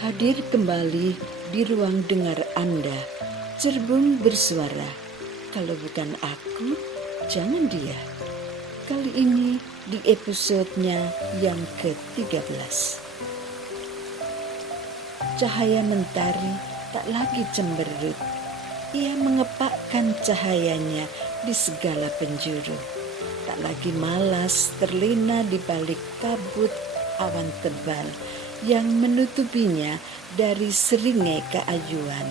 Hadir kembali di ruang dengar Anda. Cerbung bersuara. Kalau bukan aku, jangan dia. Kali ini di episodenya yang ke-13. Cahaya mentari tak lagi cemberut. Ia mengepakkan cahayanya di segala penjuru. Tak lagi malas terlena di balik kabut awan tebal yang menutupinya dari seringai keayuan.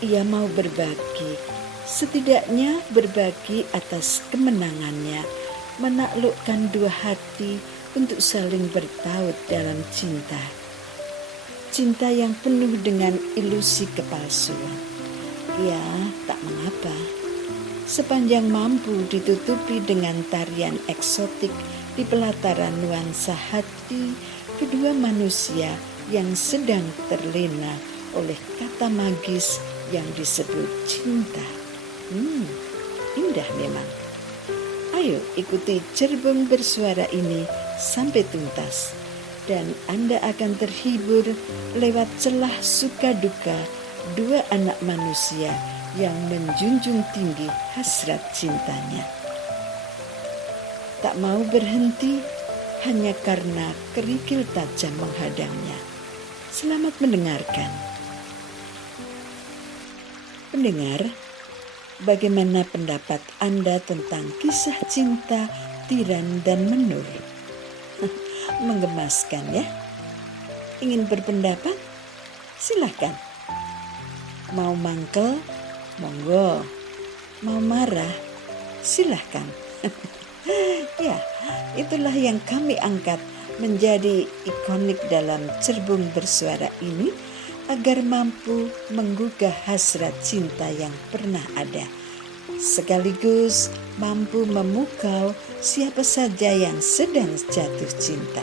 Ia mau berbagi, setidaknya berbagi atas kemenangannya, menaklukkan dua hati untuk saling bertaut dalam cinta. Cinta yang penuh dengan ilusi kepalsuan. Ya, tak mengapa. Sepanjang mampu ditutupi dengan tarian eksotik di pelataran nuansa hati kedua manusia yang sedang terlena oleh kata magis yang disebut cinta. Indah memang. Ayo ikuti cerbung bersuara ini sampai tuntas dan Anda akan terhibur lewat celah suka duka dua anak manusia yang menjunjung tinggi hasrat cintanya. Tak mau berhenti hanya karena kerikil tajam menghadangnya. Selamat mendengarkan. Pendengar, bagaimana pendapat Anda tentang kisah cinta Tiran dan Menur? Menggemaskan ya? Ingin berpendapat? Silahkan. Mau mangkel? Monggo. Mau marah? Silahkan. Ya, itulah yang kami angkat menjadi ikonik dalam cerbung bersuara ini agar mampu menggugah hasrat cinta yang pernah ada. Sekaligus mampu memukau siapa saja yang sedang jatuh cinta.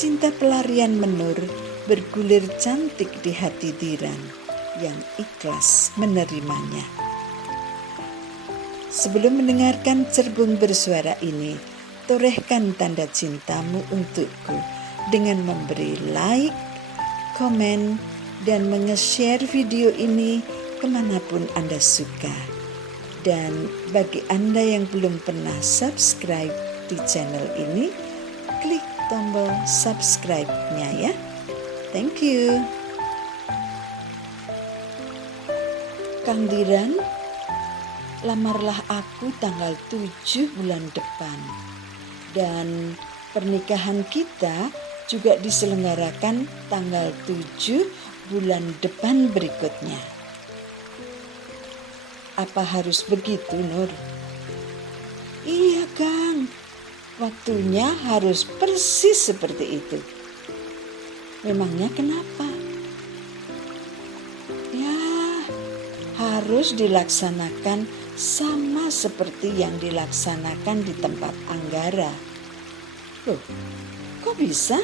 Cinta pelarian Menur bergulir cantik di hati Tiran yang ikhlas menerimanya. Sebelum mendengarkan cerbung bersuara ini, torehkan tanda cintamu untukku dengan memberi like, komen, dan menge-share video ini kemanapun Anda suka. Dan bagi Anda yang belum pernah subscribe di channel ini, klik tombol subscribe-nya ya. Thank you. Kang Tiran, lamarlah aku tanggal 7 bulan depan. Dan pernikahan kita juga diselenggarakan tanggal 7 bulan depan berikutnya. Apa harus begitu, Nur? Iya, Kang. Waktunya harus persis seperti itu. Memangnya kenapa? Ya, harus dilaksanakan sama seperti yang dilaksanakan di tempat Anggara. Loh, kok bisa?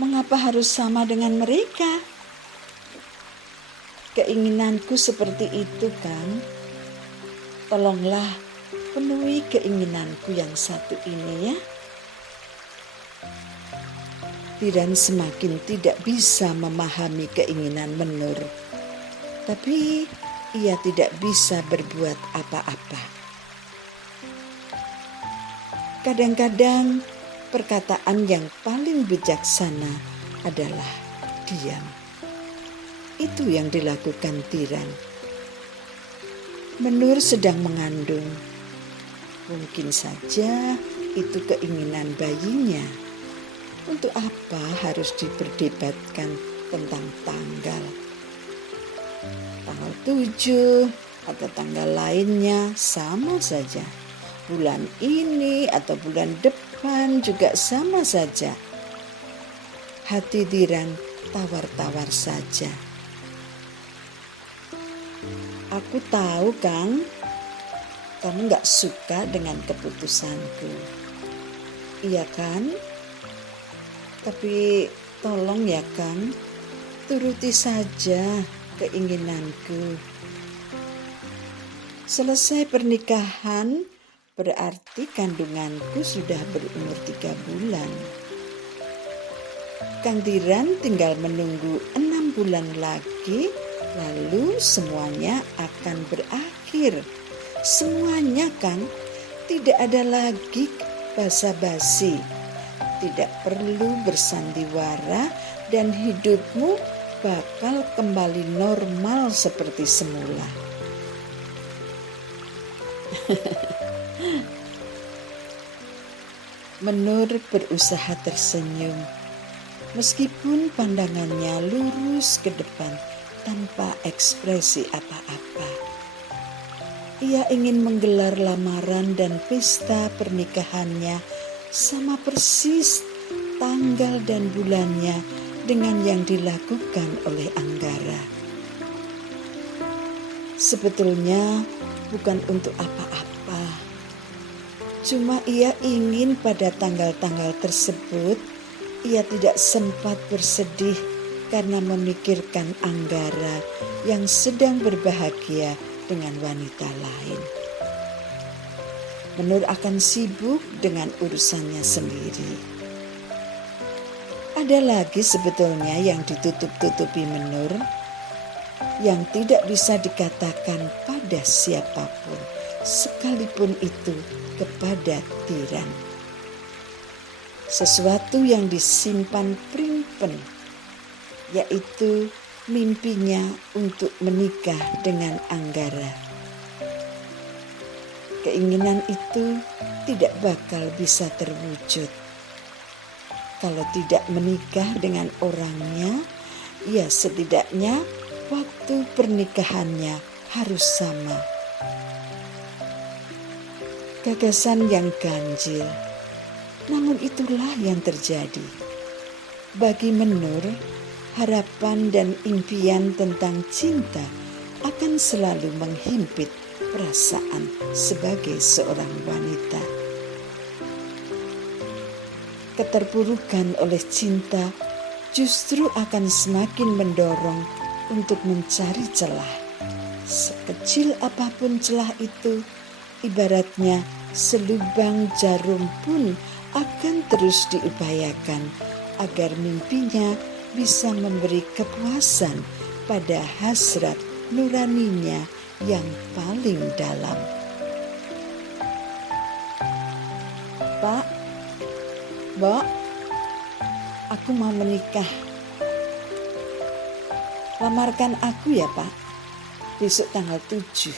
Mengapa harus sama dengan mereka? Keinginanku seperti itu, Kang. Tolonglah penuhi keinginanku yang satu ini ya. Tiran semakin tidak bisa memahami keinginan Menur. Tapi ia tidak bisa berbuat apa-apa. Kadang-kadang perkataan yang paling bijaksana adalah diam. Itu yang dilakukan Tiran. Menur sedang mengandung. Mungkin saja itu keinginan bayinya. Untuk apa harus diperdebatkan tentang tanggal? Tanggal 7 atau tanggal lainnya sama saja. Bulan ini atau bulan depan juga sama saja. Hati Tiran tawar-tawar saja. Aku tahu, Kang, kamu gak suka dengan keputusanku. Iya kan? Tapi tolong ya, Kang, turuti saja keinginanku. Selesai pernikahan berarti kandunganku sudah berumur 3 bulan. Kang Tiran tinggal menunggu 6 bulan lagi, lalu semuanya akan berakhir. Semuanya, Kang. Tidak ada lagi basa-basi. Tidak perlu bersandiwara dan hidupmu bakal kembali normal seperti semula. Menur berusaha tersenyum, meskipun pandangannya lurus ke depan tanpa ekspresi apa-apa. Ia ingin menggelar lamaran dan pesta pernikahannya sama persis tanggal dan bulannya dengan yang dilakukan oleh Anggara. Sebetulnya bukan untuk apa-apa. Cuma ia ingin pada tanggal-tanggal tersebut ia tidak sempat bersedih karena memikirkan Anggara yang sedang berbahagia dengan wanita lain. Menur akan sibuk dengan urusannya sendiri. Ada lagi sebetulnya yang ditutup-tutupi Menur, yang tidak bisa dikatakan pada siapapun, sekalipun itu kepada Tiran. Sesuatu yang disimpan primpen, yaitu mimpinya untuk menikah dengan Anggara. Keinginan itu tidak bakal bisa terwujud. Kalau tidak menikah dengan orangnya, ya setidaknya waktu pernikahannya harus sama. Gagasan yang ganjil, namun itulah yang terjadi. Bagi Menur, harapan dan impian tentang cinta akan selalu menghimpit perasaan sebagai seorang wanita. Keterpurukan oleh cinta justru akan semakin mendorong untuk mencari celah. Sekecil apapun celah itu, ibaratnya selubang jarum pun akan terus diupayakan agar mimpinya bisa memberi kepuasan pada hasrat nuraninya yang paling dalam. Pak, Mbak, aku mau menikah. Lamarkan aku ya, Pak, besok tanggal 7.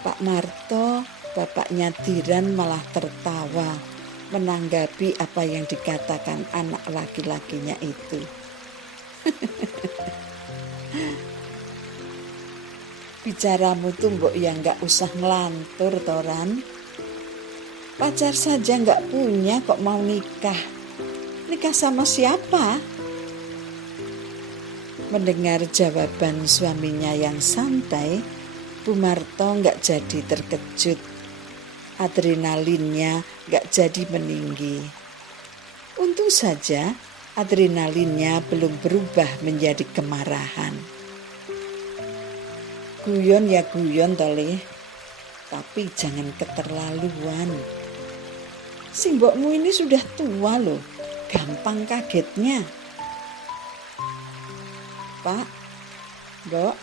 Pak Marto, bapaknya Tiran, malah tertawa menanggapi apa yang dikatakan anak laki-lakinya itu. Bicaramu tuh mbok ya gak usah ngelantur Toran. Pacar saja gak punya kok mau nikah. Nikah sama siapa? Mendengar jawaban suaminya yang santai, Bu Marto gak jadi terkejut. Adrenalinnya gak jadi meninggi. Untung saja adrenalinnya belum berubah menjadi kemarahan. Guyon ya guyon tole, tapi jangan keterlaluan. Si mbokmu ini sudah tua loh, gampang kagetnya. Pak, Mbok,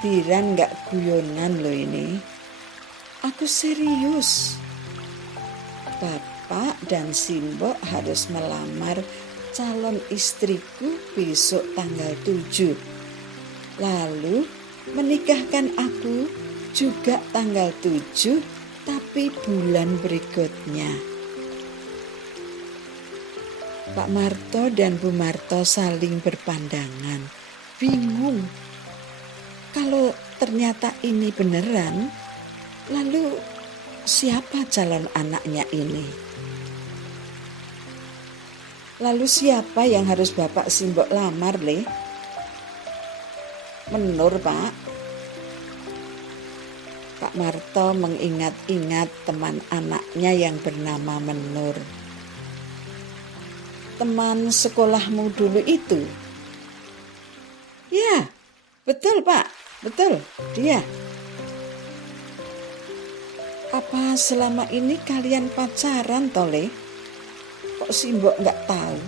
Tiran gak guyonan loh ini. Aku serius. Bapak dan Simbok harus melamar calon istriku besok tanggal 7. Lalu menikahkan aku juga tanggal 7, tapi bulan berikutnya. Pak Marto dan Bu Marto saling berpandangan, bingung. Kalau ternyata ini beneran, lalu siapa calon anaknya ini? Lalu siapa yang harus Bapak Simbok lamar, Le? Menur, Pak. Pak Marto mengingat-ingat teman anaknya yang bernama Menur. Teman sekolahmu dulu itu? Ya, betul Pak, betul, dia. Apa selama ini kalian pacaran, Tole? Kok kok Simbok nggak tahu?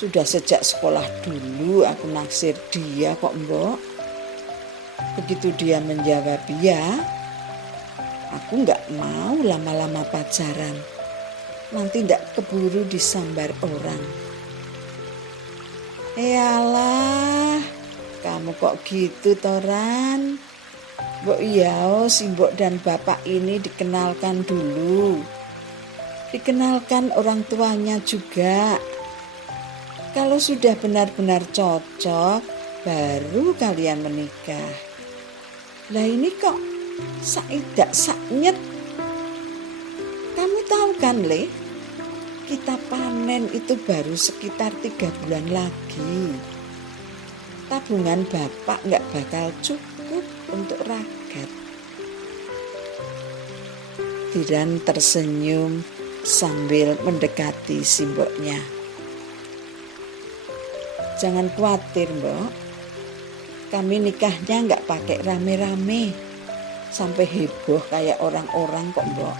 Sudah sejak sekolah dulu aku naksir dia kok, Mbok. Begitu dia menjawab ya, aku nggak mau lama-lama pacaran. Nanti nggak keburu disambar orang. Yalah, kamu kok gitu Toran? Mbok iya, Simbok dan bapak ini dikenalkan dulu. Dikenalkan orang tuanya juga. Kalau sudah benar-benar cocok, baru kalian menikah. Lah ini kok saidak saknyet. Kamu tahu kan, Le? Kita panen itu baru sekitar 3 bulan lagi. Tabungan bapak nggak bakal cukup untuk ragat. Diran tersenyum sambil mendekati Simboknya. Jangan khawatir, Mbok. Kami nikahnya nggak pakai rame-rame. Sampai heboh kayak orang-orang kok, Mbok.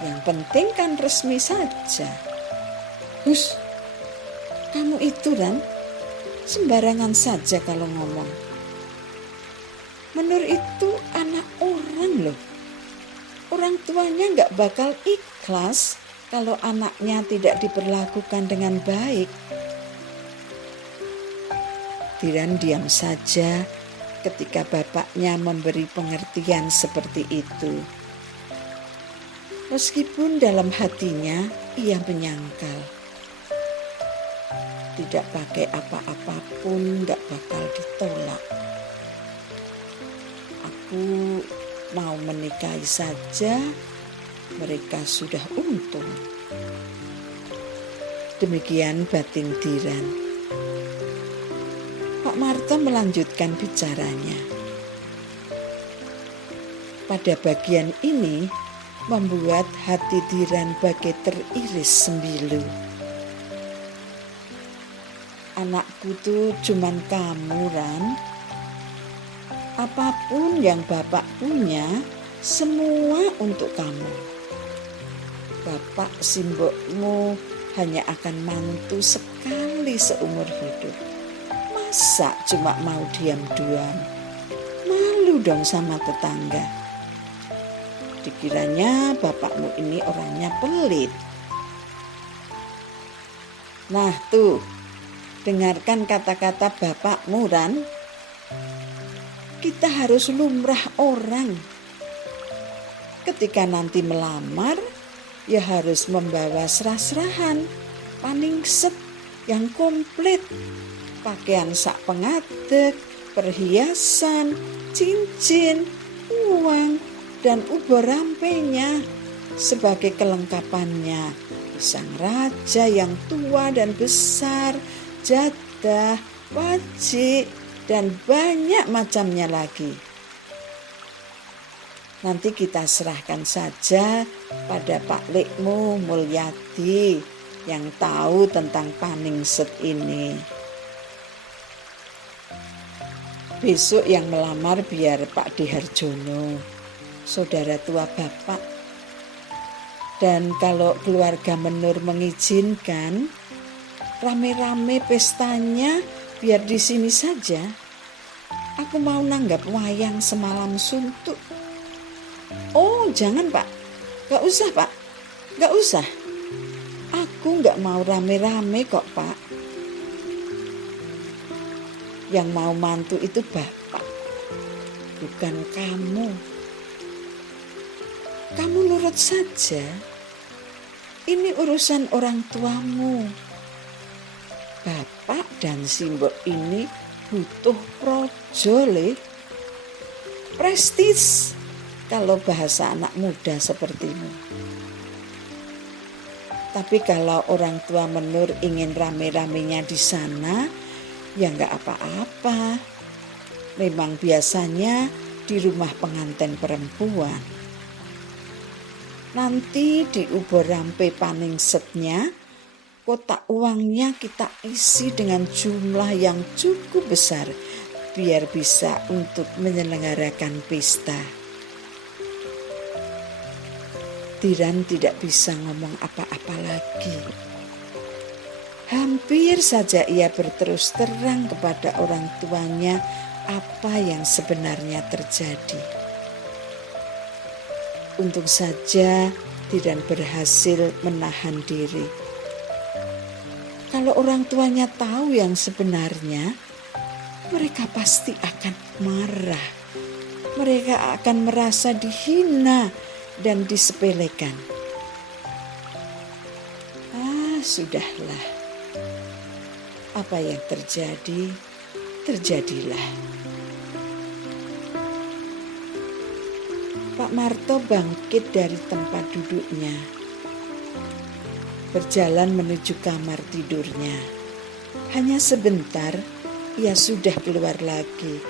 Yang penting kan resmi saja. Hus, kamu itu Ran, sembarangan saja kalau ngomong. Menur itu anak orang loh. Orang tuanya nggak bakal ikhlas kalau anaknya tidak diperlakukan dengan baik. Diran diam saja ketika bapaknya memberi pengertian seperti itu. Meskipun dalam hatinya ia menyangkal. Tidak pakai apa-apapun gak bakal ditolak. Aku mau menikahi saja, mereka sudah untung. Demikian batin Diran. Pak Marto melanjutkan bicaranya. Pada bagian ini membuat hati Diran bagai teriris sembilu. Anakku tuh cuman kamu, Ran. Apapun yang bapak punya, semua untuk kamu. Bapak Simbokmu hanya akan mantu sekali seumur hidup. Masa cuma mau diam-diam? Malu dong sama tetangga. Dikiranya bapakmu ini orangnya pelit. Nah tuh, dengarkan kata-kata bapakmu, Ran. Kita harus lumrah orang. Ketika nanti melamar, ya harus membawa serah-serahan, paningset yang komplit. Pakaian sak pengadek, perhiasan, cincin, uang, dan ubor rampenya sebagai kelengkapannya. Pisang raja yang tua dan besar, jadah, wajik, dan banyak macamnya lagi. Nanti kita serahkan saja pada Pak Lekmu Mulyadi yang tahu tentang paningset ini. Besok yang melamar biar Pak Diharjono, saudara tua bapak. Dan kalau keluarga Menur mengizinkan, rame-rame pestanya biar di sini saja. Aku mau nanggap wayang semalam suntuk. Oh jangan Pak, gak usah Pak, gak usah. Aku gak mau rame-rame kok Pak. Yang mau mantu itu bapak, bukan kamu. Kamu nurut saja. Ini urusan orang tuamu. Bapak dan Simbok ini butuh projo, Le. Prestis kalau bahasa anak muda sepertimu. Tapi kalau orang tua Menur ingin rame-ramenya di sana, ya enggak apa-apa. Memang biasanya di rumah pengantin perempuan. Nanti di ubor rampe paningsetnya, kotak uangnya kita isi dengan jumlah yang cukup besar biar bisa untuk menyelenggarakan pesta. Tiran tidak bisa ngomong apa-apa lagi. Hampir saja ia berterus terang kepada orang tuanya apa yang sebenarnya terjadi. Untung saja Tiran berhasil menahan diri. Kalau orang tuanya tahu yang sebenarnya, mereka pasti akan marah. Mereka akan merasa dihina dan disepelekan. Sudahlah. Apa yang terjadi, terjadilah. Pak Marto bangkit dari tempat duduknya, berjalan menuju kamar tidurnya. Hanya sebentar, ia sudah keluar lagi,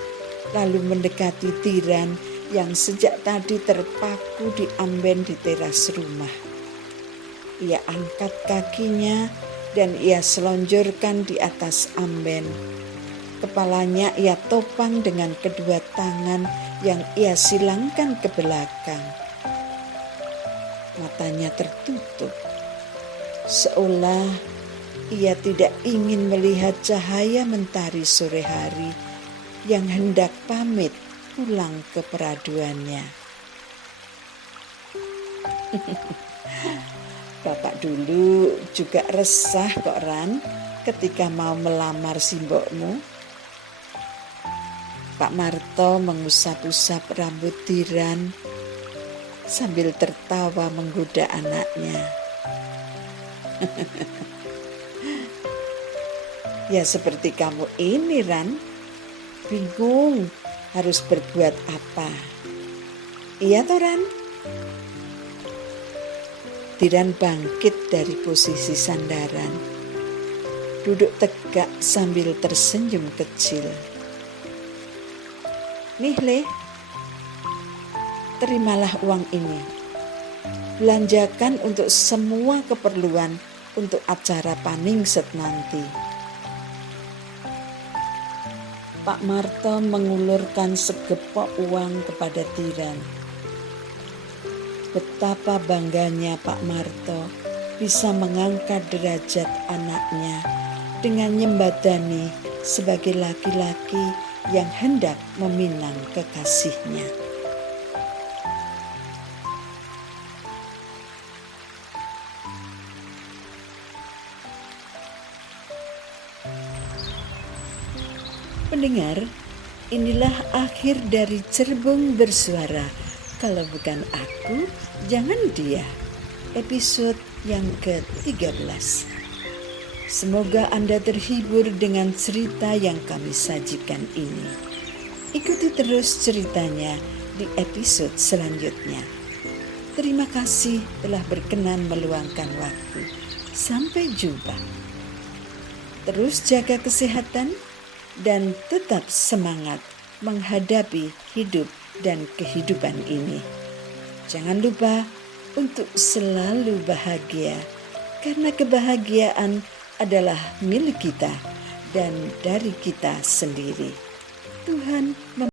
lalu mendekati Tiran yang sejak tadi terpaku di amben di teras rumah. Ia angkat kakinya dan ia selonjorkan di atas amben. Kepalanya ia topang dengan kedua tangan yang ia silangkan ke belakang. Matanya tertutup, seolah ia tidak ingin melihat cahaya mentari sore hari yang hendak pamit pulang ke peraduannya. Bapak dulu juga resah kok Ran ketika mau melamar si mbokmu. Pak Marto mengusap-usap rambut Tiran sambil tertawa menggoda anaknya. Ya seperti kamu ini Ran, bingung harus berbuat apa. Iya toh Ran? Tiran bangkit dari posisi sandaran, duduk tegak sambil tersenyum kecil. Nih Le, terimalah uang ini. Belanjakan untuk semua keperluan untuk acara Paningset nanti. Pak Marto mengulurkan segepok uang kepada Tiran. Betapa bangganya Pak Marto bisa mengangkat derajat anaknya dengan nyembadani sebagai laki-laki yang hendak meminang kekasihnya. Pendengar, inilah akhir dari Cerbung Bersuara. Kalau bukan aku, jangan dia. Episode yang ke-13. Semoga Anda terhibur dengan cerita yang kami sajikan ini. Ikuti terus ceritanya di episode selanjutnya. Terima kasih telah berkenan meluangkan waktu. Sampai jumpa. Terus jaga kesehatan dan tetap semangat menghadapi hidup dan kehidupan ini. Jangan lupa untuk selalu bahagia, karena kebahagiaan adalah milik kita dan dari kita sendiri. Tuhan